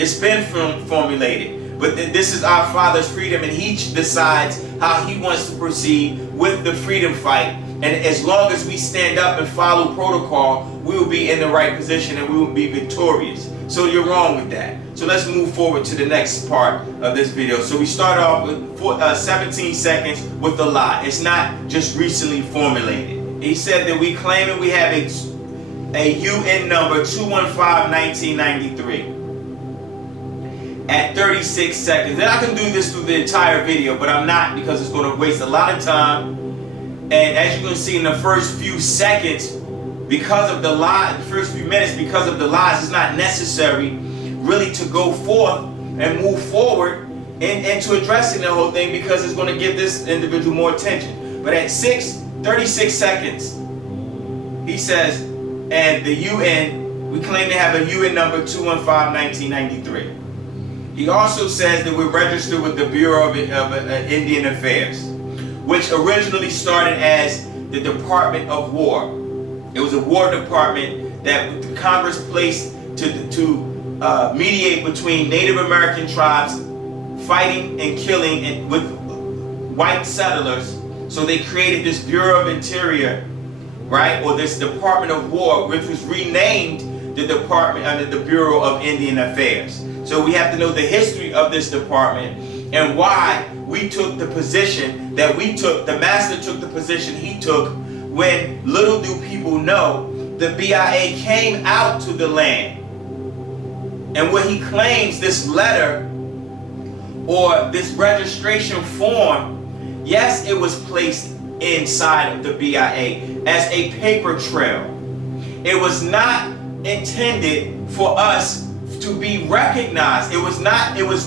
It's been formulated. But this is our Father's freedom, and He decides how He wants to proceed with the freedom fight. And as long as we stand up and follow protocol, we will be in the right position and we will be victorious. So you're wrong with that. So let's move forward to the next part of this video. So we start off with 17 seconds with the lie. It's not just recently formulated. He said that we claim and we have a UN number 215-1993 at 36 seconds. And I can do this through the entire video, but I'm not, because it's going to waste a lot of time. And as you can see in the first few seconds, because of the lie, the first few minutes, because of the lies, it's not necessary really to go forth and move forward into addressing the whole thing, because it's going to give this individual more attention. But at 36 seconds, he says, and the UN, we claim to have a UN number 215-1993. He also says that we're registered with the Bureau of Indian Affairs, which originally started as the Department of War. It was a war department that the Congress placed to mediate between Native American tribes fighting and killing with white settlers. So they created this Bureau of Interior, right, or this Department of War, which was renamed the Department under the Bureau of Indian Affairs. So we have to know the history of this department and why we took the position that we took. The master took the position he took, when little do people know the BIA came out to the land. And when he claims this letter or this registration form, yes, it was placed inside of the BIA as a paper trail. It was not intended for us to be recognized. It was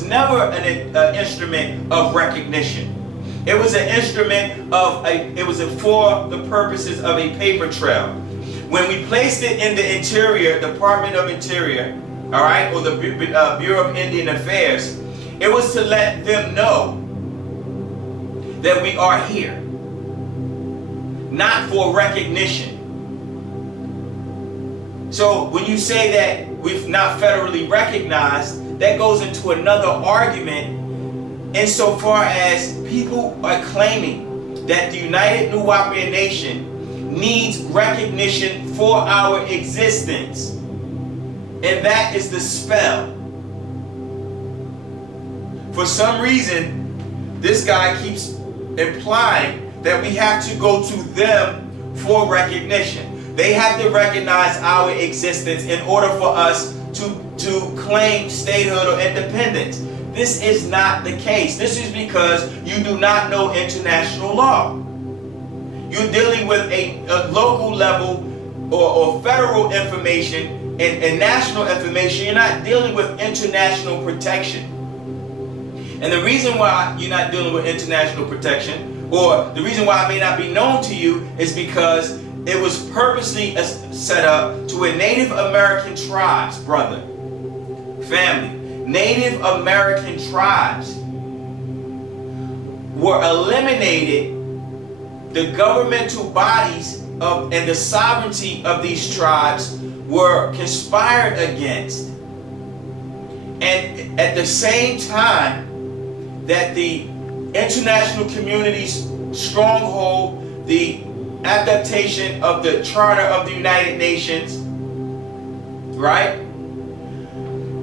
never an instrument of recognition. It was an instrument of for the purposes of a paper trail. When we placed it in the Interior, Department of Interior, all right, or the Bureau of Indian Affairs, it was to let them know that we are here, not for recognition. So when you say that we've not federally recognized, that goes into another argument insofar as people are claiming that the United Nuwaupian Nation needs recognition for our existence. And that is the spell. For some reason, this guy keeps implying that we have to go to them for recognition. They have to recognize our existence in order for us to claim statehood or independence. This is not the case. This is because you do not know international law. You're dealing with a local level or federal information and national information. You're not dealing with international protection. And the reason why you're not dealing with international protection, or the reason why it may not be known to you, is because it was purposely set up to where Native American tribes, brother, family, Native American tribes were eliminated. The governmental bodies and the sovereignty of these tribes were conspired against. And at the same time that the international community's stronghold, the adaptation of the Charter of the United Nations, right?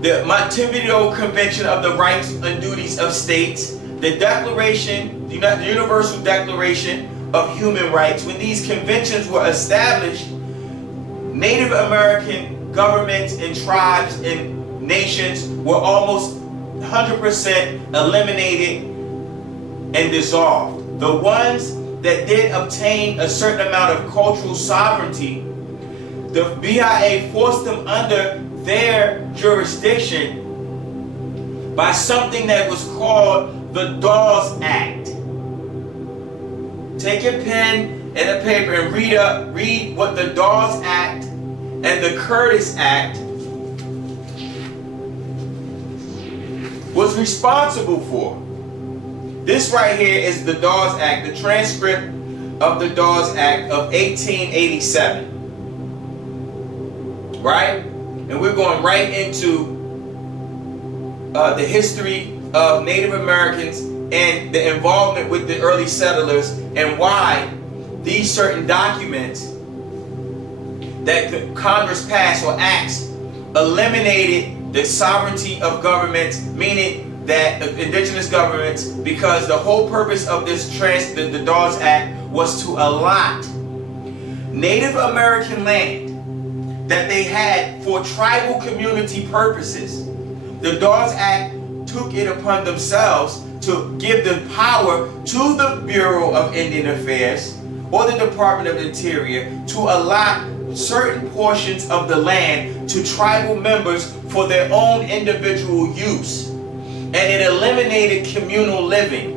The Montevideo Convention of the Rights and Duties of States, the Declaration, the Universal Declaration of Human Rights. When these conventions were established, Native American governments and tribes and nations were almost 100% eliminated and dissolved. The ones that did obtain a certain amount of cultural sovereignty, the BIA forced them under their jurisdiction by something that was called the Dawes Act. Take your pen and a paper and read what the Dawes Act and the Curtis Act was responsible for. This right here is the Dawes Act, the transcript of the Dawes Act of 1887. Right? And we're going right into the history of Native Americans and the involvement with the early settlers, and why these certain documents that Congress passed or acts eliminated the sovereignty of governments, meaning that indigenous governments, because the whole purpose of this the Dawes Act was to allot Native American land that they had for tribal community purposes. The Dawes Act took it upon themselves to give the power to the Bureau of Indian Affairs or the Department of Interior to allot certain portions of the land to tribal members for their own individual use. And it eliminated communal living,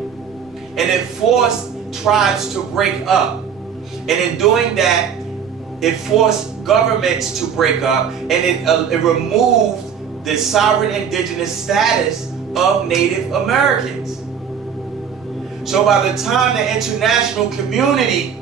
and it forced tribes to break up. And in doing that, it forced governments to break up, and it removed the sovereign indigenous status of Native Americans. So by the time the international community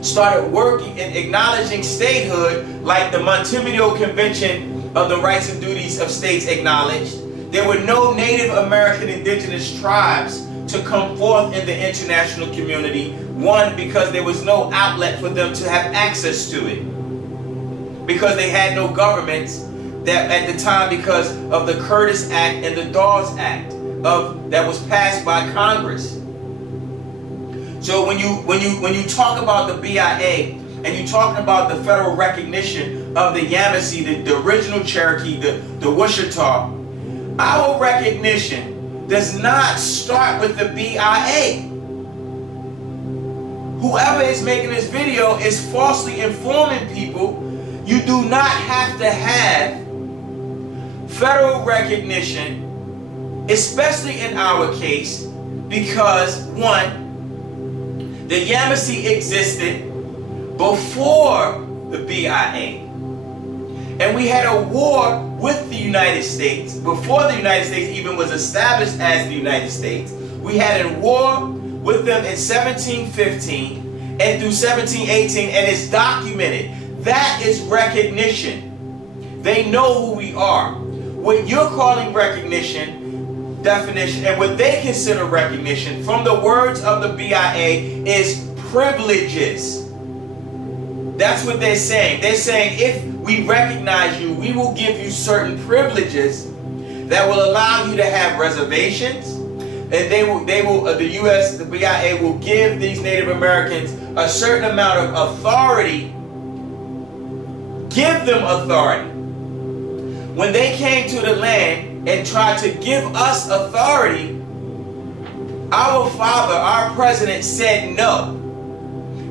started working and acknowledging statehood, like the Montevideo Convention of the Rights and Duties of States acknowledged, there were no Native American indigenous tribes to come forth in the international community. One, because there was no outlet for them to have access to it, because they had no governments that at the time, because of the Curtis Act and the Dawes Act that was passed by Congress. So when you talk about the BIA and you talking about the federal recognition of the Yamasee, the original Cherokee, the Wichita, our recognition does not start with the BIA. Whoever is making this video is falsely informing people. You do not have to have federal recognition, especially in our case, because one, the Yamasee existed before the BIA. And we had a war with the United States before the United States even was established as the United States. We had a war with them in 1715 and through 1718, and it's documented. That is recognition. They know who we are. What you're calling recognition, definition, and what they consider recognition from the words of the BIA is privileges. That's what they're saying. They're saying if we recognize you, we will give you certain privileges that will allow you to have reservations, and the BIA will give these Native Americans a certain amount of authority. Give them authority. When they came to the land and tried to give us authority, our father, our president, said no.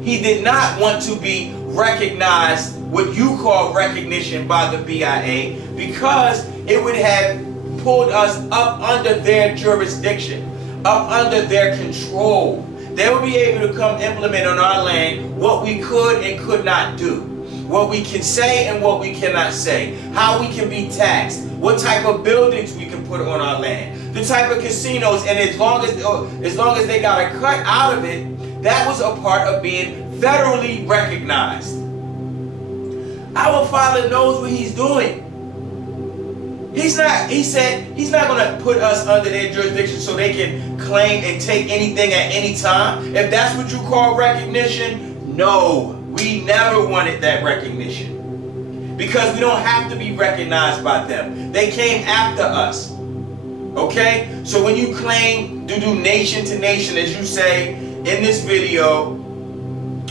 He did not want to be recognized, what you call recognition, by the BIA, because it would have pulled us up under their jurisdiction, up under their control. They would be able to come implement on our land what we could and could not do, what we can say and what we cannot say, how we can be taxed, what type of buildings we can put on our land, the type of casinos, and as long as they got a cut out of it, that was a part of being federally recognized. Our Father knows what He's doing. He said He's not going to put us under their jurisdiction so they can claim and take anything at any time. If that's what you call recognition, no, we never wanted that recognition, because we don't have to be recognized by them. They came after us. Okay? So when you claim to do nation to nation, as you say in this video,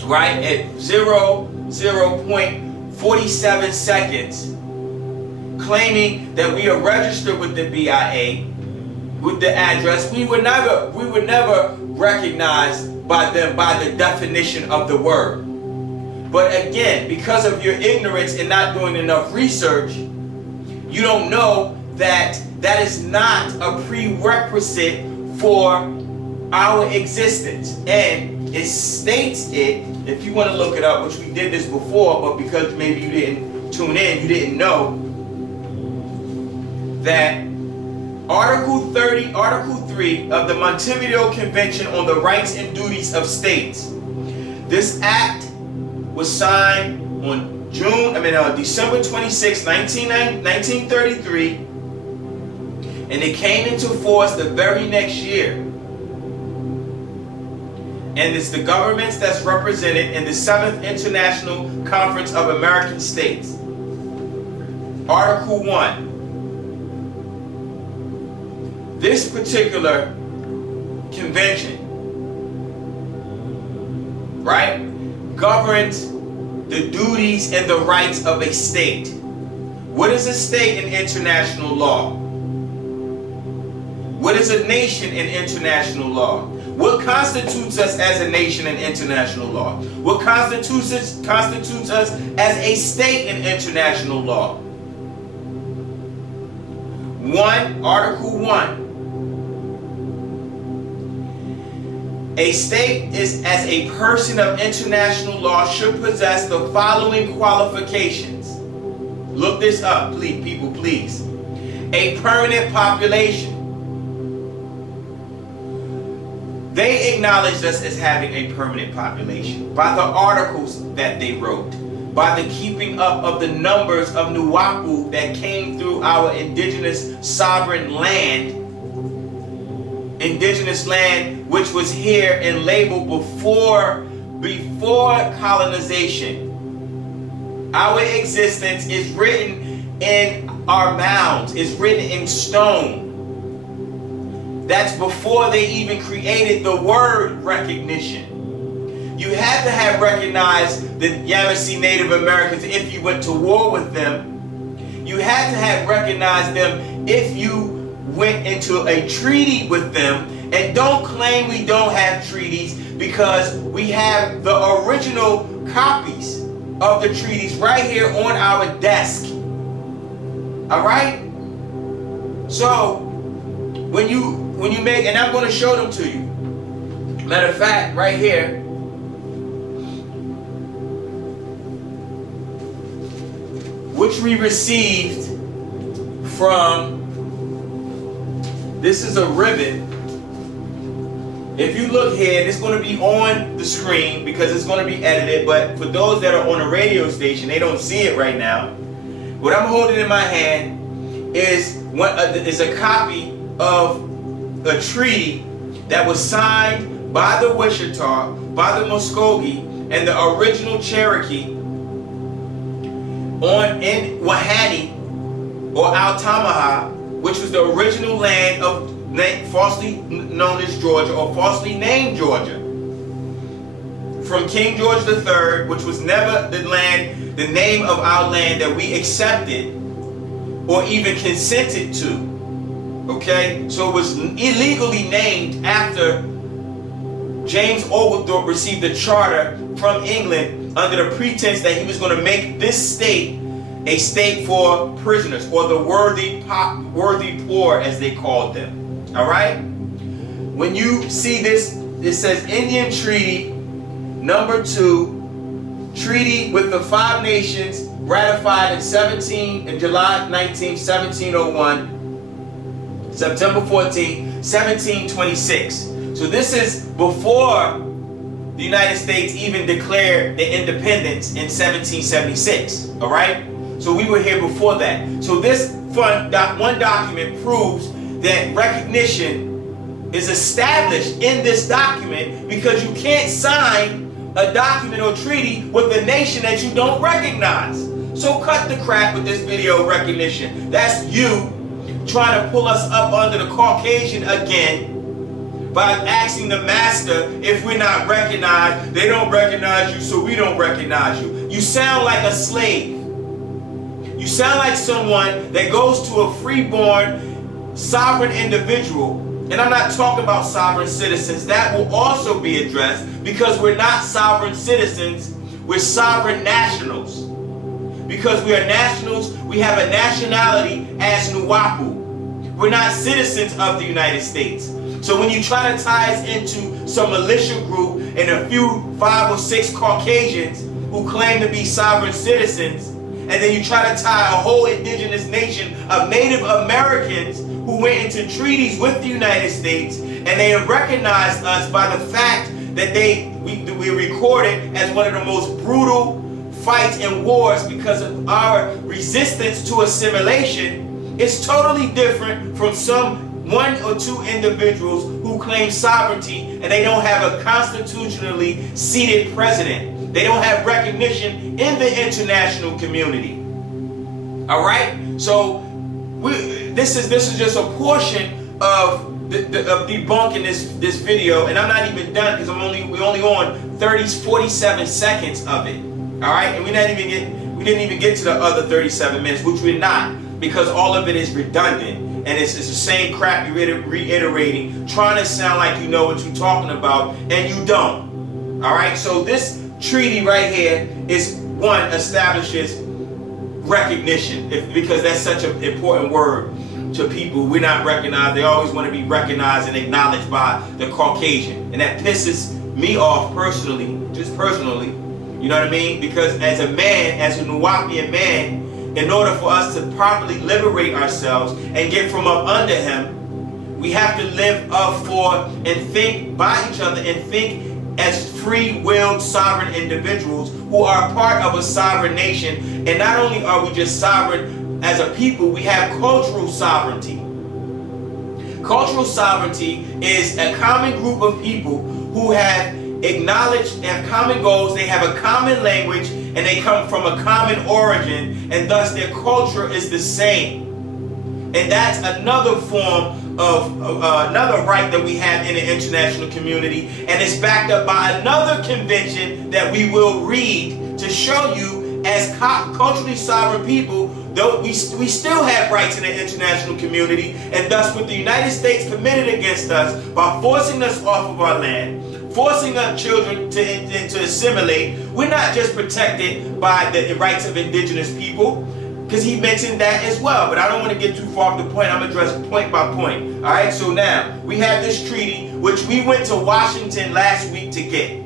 right, at 0.47 seconds, claiming that we are registered with the BIA, with the address, we were never recognized by them by the definition of the word. But again, because of your ignorance and not doing enough research, you don't know that that is not a prerequisite for our existence. And it states it, if you want to look it up, which we did this before, but because maybe you didn't tune in, you didn't know, that Article 3 of the Montevideo Convention on the Rights and Duties of States. This act was signed on December 26, 1933, And it came into force the very next year. And it's the governments that's represented in the 7th International Conference of American States. Article 1. This particular convention, right, governs the duties and the rights of a state. What is a state in international law? What is a nation in international law? What constitutes us as a nation in international law? What constitutes us as a state in international law? Article 1. A state is as a person of international law should possess the following qualifications. Look this up, please, people, please. A permanent population. They acknowledged us as having a permanent population by the articles that they wrote, by the keeping up of the numbers of Nuwaupu that came through our indigenous sovereign land, which was here and labeled before colonization. Our existence is written in our mounds, it's written in stone. That's before they even created the word recognition. You had to have recognized the Yamasee Native Americans if you went to war with them. You had to have recognized them if you went into a treaty with them. And don't claim we don't have treaties, because we have the original copies of the treaties right here on our desk. All right? So when you make, and I'm going to show them to you. Matter of fact, right here, which we received from, this is a ribbon. If you look here, it's going to be on the screen because it's going to be edited, but for those that are on a radio station, they don't see it right now. What I'm holding in my hand is a copy of a treaty that was signed by the Wichita, by the Muskogee, and the original Cherokee in Wahani or Altamaha, which was the original land of falsely known as Georgia, or falsely named Georgia, from King George III, which was never the name of our land that we accepted or even consented to. Okay, so it was illegally named after James Oglethorpe received a charter from England under the pretense that he was going to make this state a state for prisoners, or the worthy poor, as they called them. All right? When you see this, it says Indian Treaty number 2, treaty with the 5 nations, ratified in July 19, 1701, September 14, 1726. So this is before the United States even declared their independence in 1776. All right? So we were here before that. So this one document proves that recognition is established in this document, because you can't sign a document or treaty with a nation that you don't recognize. So cut the crap with this video recognition. That's you trying to pull us up under the Caucasian again by asking the master if we're not recognized. They don't recognize you, so we don't recognize you. You sound like a slave. You sound like someone that goes to a freeborn sovereign individual, and I'm not talking about sovereign citizens. That will also be addressed, because we're not sovereign citizens, we're sovereign nationals. Because we are nationals, we have a nationality as Nuwaupu. We're not citizens of the United States. So when you try to tie us into some militia group and a few 5 or 6 Caucasians who claim to be sovereign citizens, and then you try to tie a whole indigenous nation of Native Americans who went into treaties with the United States, and they have recognized us by the fact that we recorded as one of the most brutal fights and wars because of our resistance to assimilation. It's totally different from some one or two individuals who claim sovereignty and they don't have a constitutionally seated president. They don't have recognition in the international community. All right? So this is just a portion of debunking this video, and I'm not even done because we're only on 47 seconds of it. All right, and we didn't even get to the other 37 minutes, which we're not, because all of it is redundant and it's the same crap you're reiterating, trying to sound like you know what you're talking about, and you don't. All right, so this treaty right here is one establishes recognition, because that's such an important word to people. We're not recognized. They always want to be recognized and acknowledged by the Caucasian, and that pisses me off personally, just personally. You know what I mean? Because as a man, as a Nuwaupian man, in order for us to properly liberate ourselves and get from up under him, we have to live up for and think by each other and think as free-willed sovereign individuals who are part of a sovereign nation. And not only are we just sovereign as a people, we have cultural sovereignty. Cultural sovereignty is a common group of people who have acknowledged, they have common goals, they have a common language, and they come from a common origin, and thus their culture is the same. And that's another form of another right that we have in the international community, and it's backed up by another convention that we will read to show you, as culturally sovereign people, though we still have rights in the international community, and thus with the United States committed against us by forcing us off of our land, forcing our children to assimilate, we're not just protected by the rights of indigenous people, because he mentioned that as well. But I don't want to get too far off the point. I'm going to address point by point. All right, so now we have this treaty, which we went to Washington last week to get.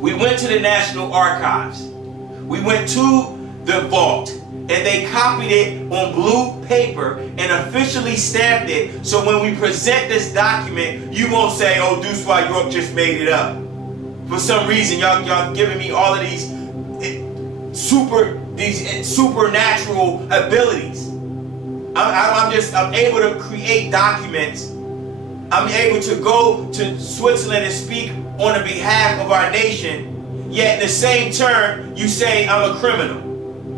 We went to the National Archives. We went to the vault, and they copied it on blue paper and officially stamped it. So when we present this document, you won't say, "Oh, Deuce Why York just made it up." For some reason, y'all giving me all of these supernatural abilities. I'm able to create documents. I'm able to go to Switzerland and speak on the behalf of our nation. Yet in the same turn, you say I'm a criminal.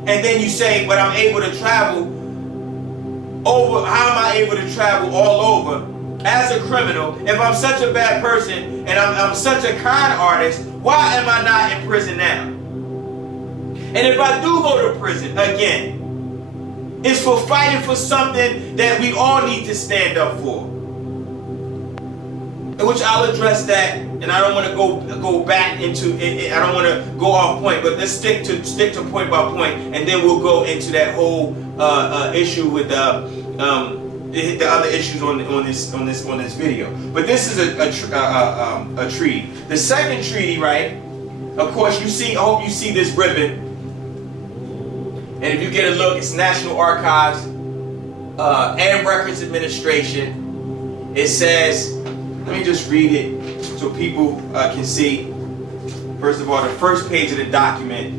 And then you say, but I'm able to travel over. How am I able to travel all over as a criminal? If I'm such a bad person and I'm such a con artist, why am I not in prison now? And if I do go to prison, again, it's for fighting for something that we all need to stand up for. Which I'll address that, and I don't want to go back into it. I don't want to go off point, but let's stick to point by point, and then we'll go into that whole issue with the other issues on this video. But this is a treaty. The second treaty, right? Of course, I hope you see this ribbon. And if you get a look, it's National Archives and Records Administration. It says, let me just read it so people can see. First of all, the first page of the document,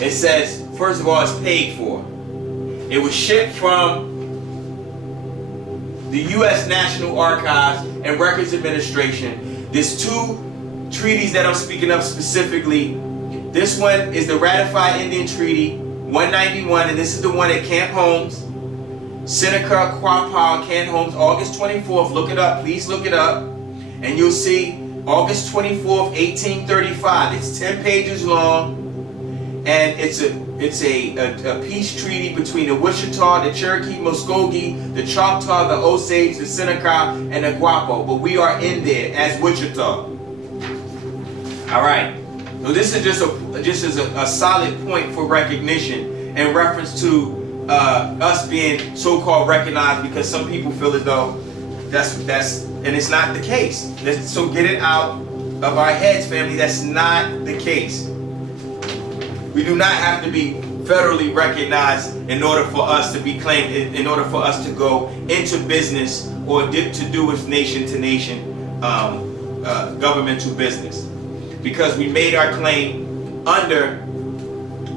it says, first of all, it's paid for. It was shipped from the U.S. National Archives and Records Administration. There's two treaties that I'm speaking of specifically. This one is the Ratified Indian Treaty 191, and this is the one at Camp Holmes, Seneca, Quapaw, Camp Holmes, August 24th. Look it up, please look it up, and you'll see August 24th, 1835. It's 10 pages long, and it's a peace treaty between the Wichita, the Cherokee, Muskogee, the Choctaw, the Osage, the Seneca, and the Guapo. But we are in there as Wichita. All right. So this is just a solid point for recognition in reference to us being so-called recognized, because some people feel as though that's and it's not the case. So get it out of our heads, family. That's not the case. We do not have to be federally recognized in order for us to be claimed, in order for us to go into business or to do with nation-to-nation governmental business. Because we made our claim under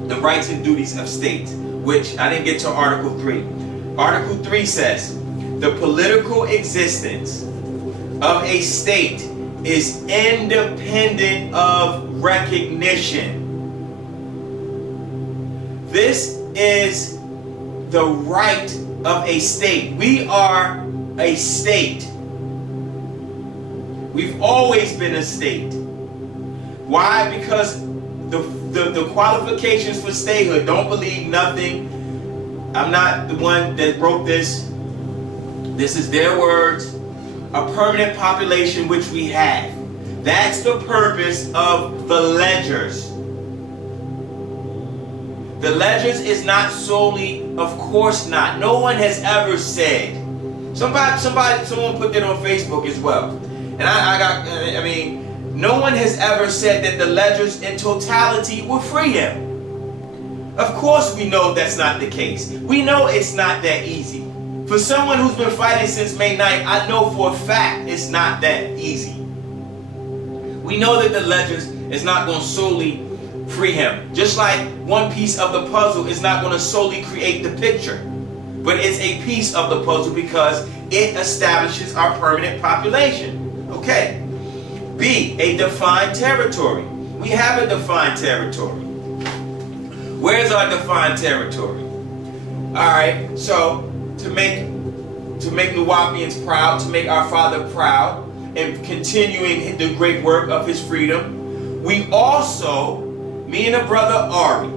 the rights and duties of states. which I didn't get to Article 3. Article 3 says, the political existence of a state is independent of recognition. This is the right of a state. We are a state. We've always been a state. Why? Because the qualifications for statehood, don't believe nothing. I'm not the one that wrote this. This is their words. A permanent population which we have. That's the purpose of the ledgers. The ledgers is not solely, of course not. No one has ever said. Someone put that on Facebook as well. And I mean, no one has ever said that the ledgers in totality will free him. Of course we know that's not the case. We know it's not that easy. For someone who's been fighting since May 9th, I know for a fact it's not that easy. We know that the ledgers is not going to solely free him. Just like one piece of the puzzle is not going to solely create the picture. But it's a piece of the puzzle because it establishes our permanent population. Okay. B, a defined territory. We have a defined territory. Where's our defined territory? Alright, so to make Nuwaupians proud, to make our father proud, and continuing the great work of his freedom, we also, me and a brother Ari,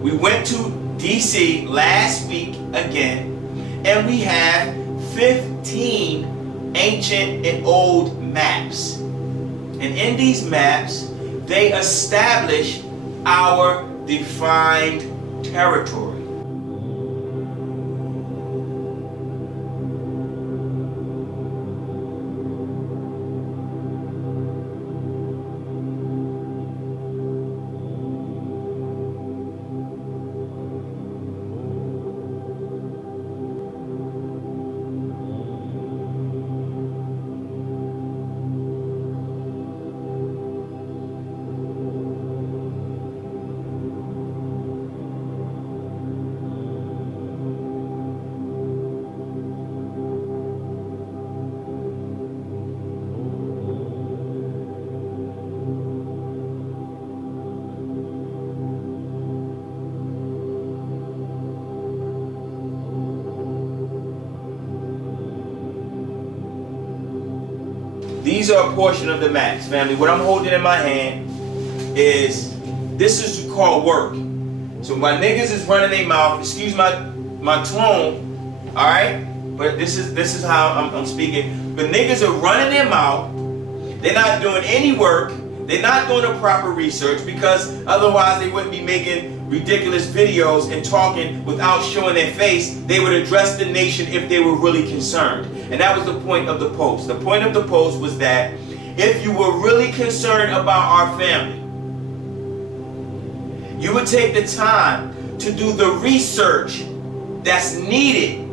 we went to DC last week again, and we have 15 ancient and old maps. And in these maps, they establish our defined territory. These are a portion of the maps, family. What I'm holding in my hand is, this is called work. So my niggas is running their mouth, excuse my tone, alright? But this is how I'm speaking. But niggas are running their mouth, they're not doing any work, they're not doing the proper research, because otherwise they wouldn't be making ridiculous videos and talking without showing their face. They would address the nation if they were really concerned. And that was the point of the post. The point of the post was that if you were really concerned about our family, you would take the time to do the research that's needed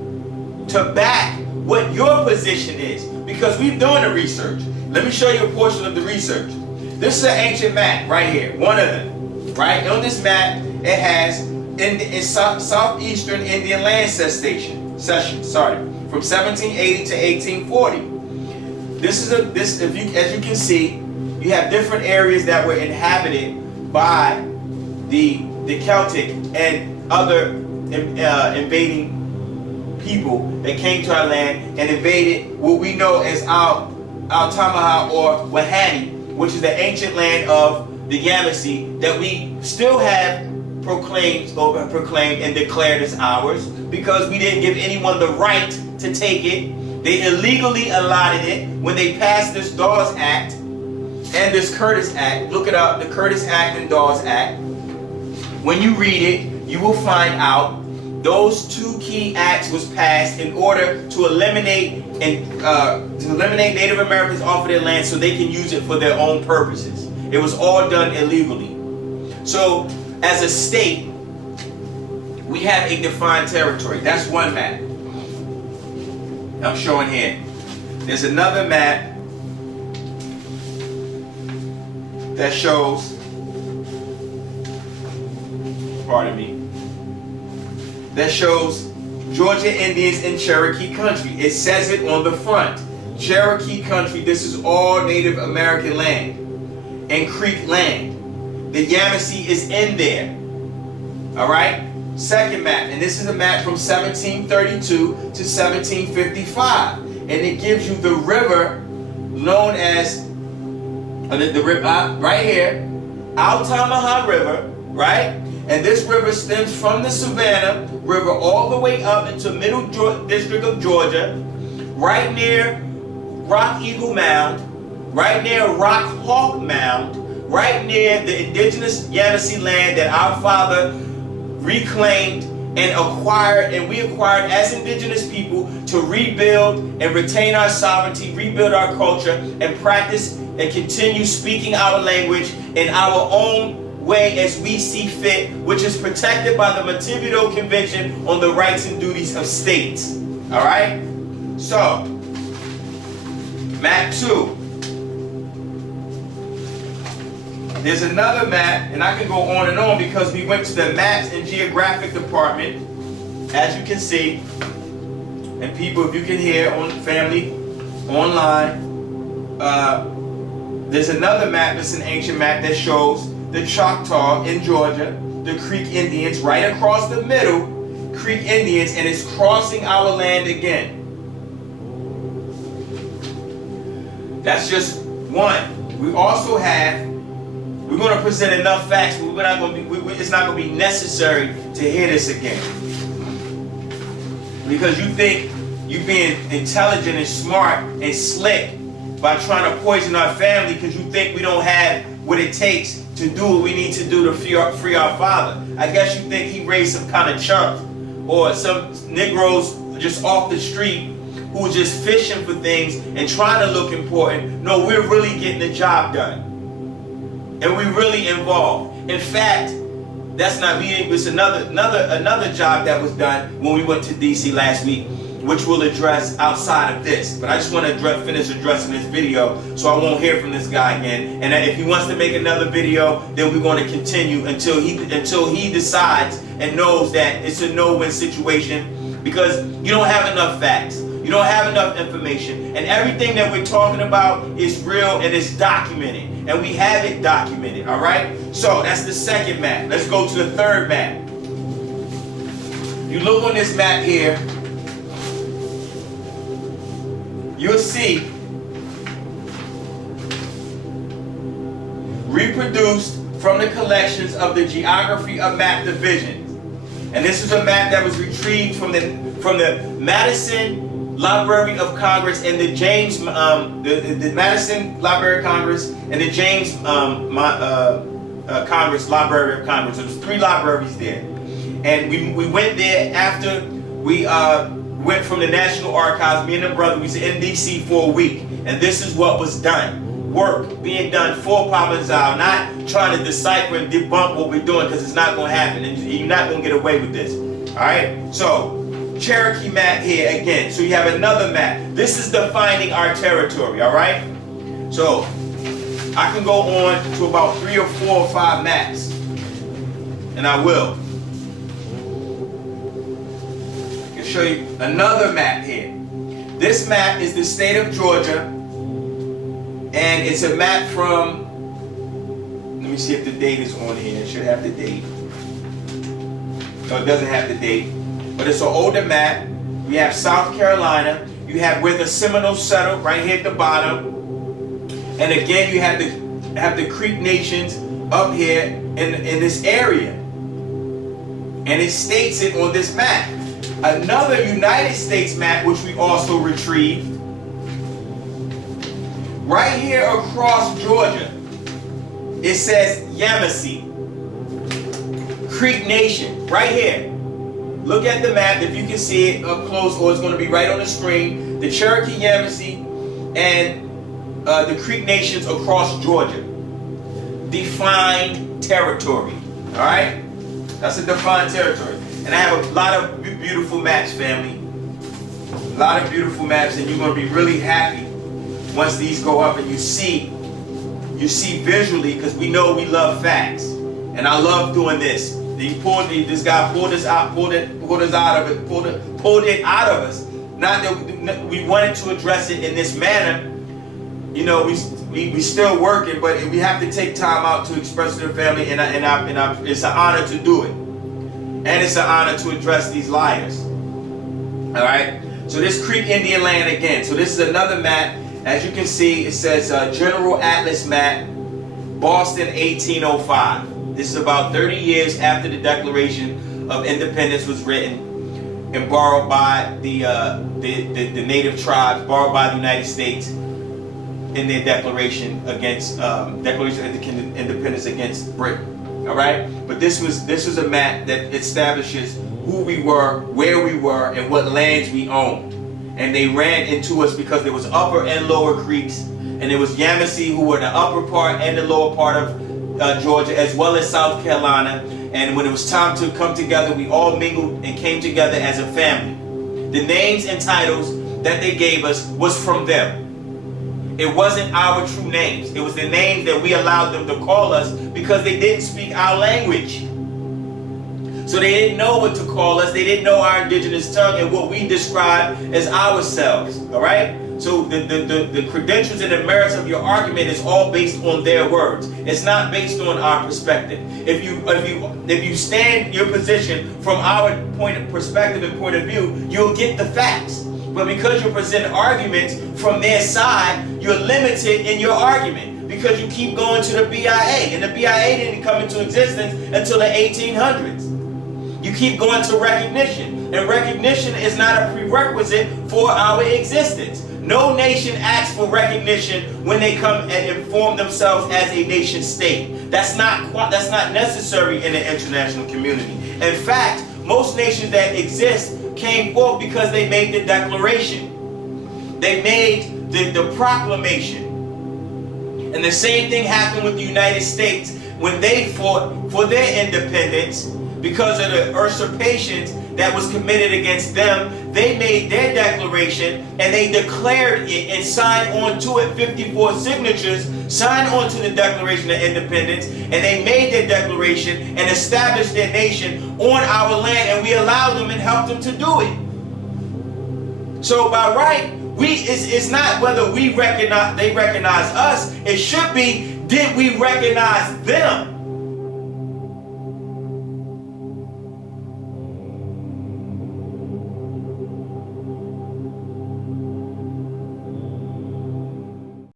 to back what your position is. Because we've done the research. Let me show you a portion of the research. This is an ancient map right here, one of them. Right? On this map, it has in southeastern Indian land cession, from 1780 to 1840. As you can see, you have different areas that were inhabited by the Celtic and other invading people that came to our land and invaded what we know as Al-Tamaha or Wahani, which is the ancient land of the Yamasee that we still have proclaimed and declared as ours, because we didn't give anyone the right to take it. They illegally allotted it when they passed this Dawes Act and this Curtis Act. Look it up, the Curtis Act and Dawes Act. When you read it, you will find out those two key acts was passed in order to eliminate Native Americans off of their land so they can use it for their own purposes. It was all done illegally. So, as a state, we have a defined territory. That's one map I'm showing here. There's another map that shows, pardon me, that shows Georgia Indians in Cherokee country. It says it on the front. Cherokee country, this is all Native American land and Creek land. The Yamasee is in there. All right? Second map, and this is a map from 1732 to 1755. And it gives you the river known as, the river right here, Altamaha River, right? And this river stems from the Savannah River all the way up into Middle District of Georgia, right near Rock Eagle Mound, right near Rock Hawk Mound, right near the indigenous Yamasee land that our father reclaimed and acquired, and we acquired as indigenous people to rebuild and retain our sovereignty, rebuild our culture, and practice and continue speaking our language in our own way as we see fit, which is protected by the Montevideo Convention on the Rights and Duties of States. All right? So, map 2. There's another map, and I can go on and on because we went to the Maps and Geographic Department, as you can see, and people, if you can hear, on family, online, there's another map, it's an ancient map that shows the Choctaw in Georgia, the Creek Indians right across the middle, Creek Indians, and it's crossing our land again. That's just one. We also have, we're going to present enough facts, but we're not going to be, it's not going to be necessary to hear this again. Because you think you're being intelligent and smart and slick by trying to poison our family because you think we don't have what it takes to do what we need to do to free our father. I guess you think he raised some kind of chump or some Negroes just off the street who were just fishing for things and trying to look important. No, we're really getting the job done. And we're really involved. In fact, that's not me. It's another job that was done when we went to DC last week, which we'll address outside of this. But I just want to finish addressing this video so I won't hear from this guy again. And if he wants to make another video, then we're going to continue until he decides and knows that it's a no-win situation, because you don't have enough facts. You don't have enough information. And everything that we're talking about is real and it's documented. And we have it documented, all right? So that's the second map. Let's go to the third map. You look on this map here, you'll see reproduced from the collections of the Geography of Map Divisions. And this is a map that was retrieved from the Madison Library of Congress and the James, the Madison Library of Congress and the James Congress Library of Congress. So there's 3 libraries there. And we went there after we went from the National Archives. Me and the brother, we was in DC for a week. And this is what was done. Work being done for Pamazal, not trying to decipher and debunk what we're doing, because it's not going to happen. And you're not going to get away with this. All right? So, Cherokee map here again. So you have another map. This is defining our territory, all right? So I can go on to about 3 or 4 or 5 maps, and I will. I can show you another map here. This map is the state of Georgia, and it's a map from, let me see if the date is on here. It should have the date. No, it doesn't have the date. But it's an older map. We have South Carolina. You have where the Seminoles settled, right here at the bottom. And again, you have the Creek Nations up here in this area. And it states it on this map. Another United States map, which we also retrieved, right here across Georgia, it says Yamasee, Creek Nation, right here. Look at the map, if you can see it up close, or it's going to be right on the screen. The Cherokee Yamasee and the Creek Nations across Georgia. Defined territory. Alright? That's a defined territory. And I have a lot of beautiful maps, family. A lot of beautiful maps, and you're going to be really happy once these go up and you see visually, because we know we love facts. And I love doing this. This guy pulled us out, pulled it out of us. Not that we wanted to address it in this manner. You know, we still working, but we have to take time out to express to the family, and it's an honor to do it, and it's an honor to address these liars. All right. So this Creek Indian land again. So this is another map. As you can see, it says General Atlas map, Boston, 1805. This is about 30 years after the Declaration of Independence was written and borrowed by the native tribes, borrowed by the United States in their Declaration against Declaration of Independence against Britain. All right, but this was a map that establishes who we were, where we were, and what lands we owned. And they ran into us because there was upper and lower creeks, and there was Yamasee who were in the upper part and the lower part of Georgia, as well as South Carolina. And when it was time to come together, we all mingled and came together as a family. The names and titles that they gave us was from them. It wasn't our true names. It was the names that we allowed them to call us because they didn't speak our language. So they didn't know what to call us. They didn't know our indigenous tongue and what we describe as ourselves. All right? So the credentials and the merits of your argument is all based on their words. It's not based on our perspective. If you stand your position from our perspective and point of view, you'll get the facts. But because you present arguments from their side, you're limited in your argument because you keep going to the BIA. And the BIA didn't come into existence until the 1800s. You keep going to recognition. And recognition is not a prerequisite for our existence. No nation asks for recognition when they come and inform themselves as a nation state. That's not necessary in the international community. In fact, most nations that exist came forth because they made the declaration. They made the proclamation. And the same thing happened with the United States when they fought for their independence because of the usurpations that was committed against them. They made their declaration and they declared it and signed on to it. 54 signatures signed on to the Declaration of Independence, and they made their declaration and established their nation on our land, and we allowed them and helped them to do it. So by right, it's not whether they recognize us. It should be, did we recognize them?